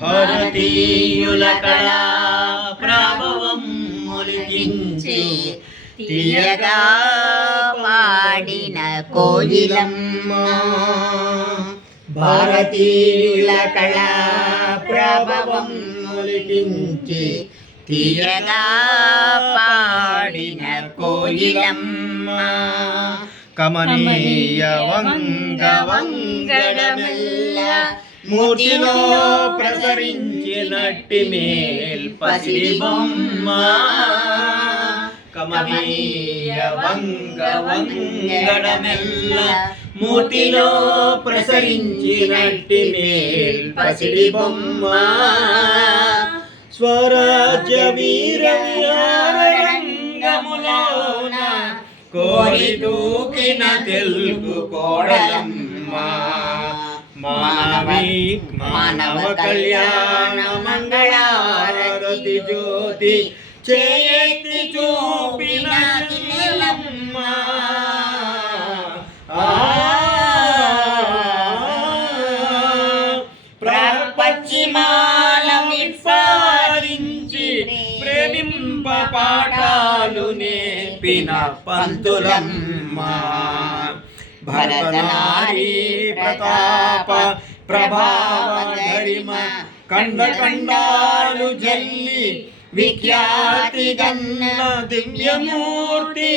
భారతీయుల కళా ప్రభావం మొలికించి. తీయగా పాడిన కోయిలమ్మ భారతీయుల కళా ప్రభావం మొలికించి. తీయగా పాడిన కోయిలమ్మ కమనీయ వంగ వంగడమెల్ల. మూర్తిలో ప్రసరించినట్టి మేల్ పసిడి బొమ్మ. కమనీయ వంగ వంగడమెల్ల మూర్తిలో ప్రసరించినట్టి మేల్ పసిడి బొమ్మ. స్వరాజ్య వీర రంగములోన కోరి దూకిన తెలుగు కోడలమ్మ. మానవిక్ మానవ కళ్యాణ మంగళారతి జ్యోతి చేతి చూపిన నీలమ్మ ప్రేమింప పాఠాలు నేర్పిన పంతులమ్మ. భరతనారీ ప్రతాప ప్రభావ గరిమ కండ కండాలు జల్లి విఖ్యాతి గన్న దివ్యమూర్తి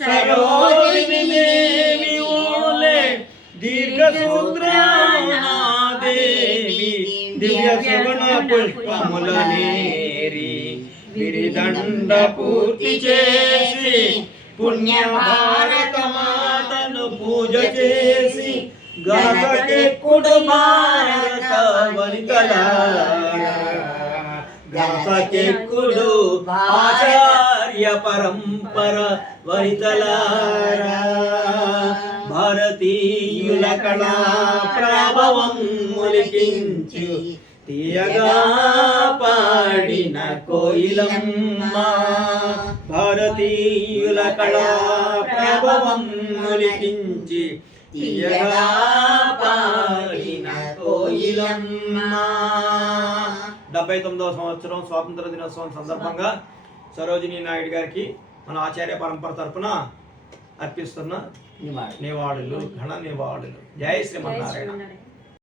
సరోజిని దేవి ఓలే దీర్ఘ దేవి దివ్య సుగుణ పుష్పముల నేరి విరిదండ పూర్తి చేసి పుణ్య భారత మాతను పూజ చేసి గణకెక్కుడు భారత గణపతి కుడు ఆచార్య పరంపర వనితలారా. భారతీయుల కళా ప్రభావం మొలికించు తీయగా పాడిన కోయిలమ్మ. భారతీయుల కళా ప్రభవం ములికించి తీయగా పాడిన కోయిలమ్మ. డెబ్బై తొమ్మిదవ సంవత్సరం స్వాతంత్ర దినోత్సవం సందర్భంగా సరోజినీ నాయుడు గారికి మన ఆచార్య పరంపర తరపున అర్పిస్తున్న నివాళులు. ఘన నివాళులు. జై శ్రీమన్నారాయణ.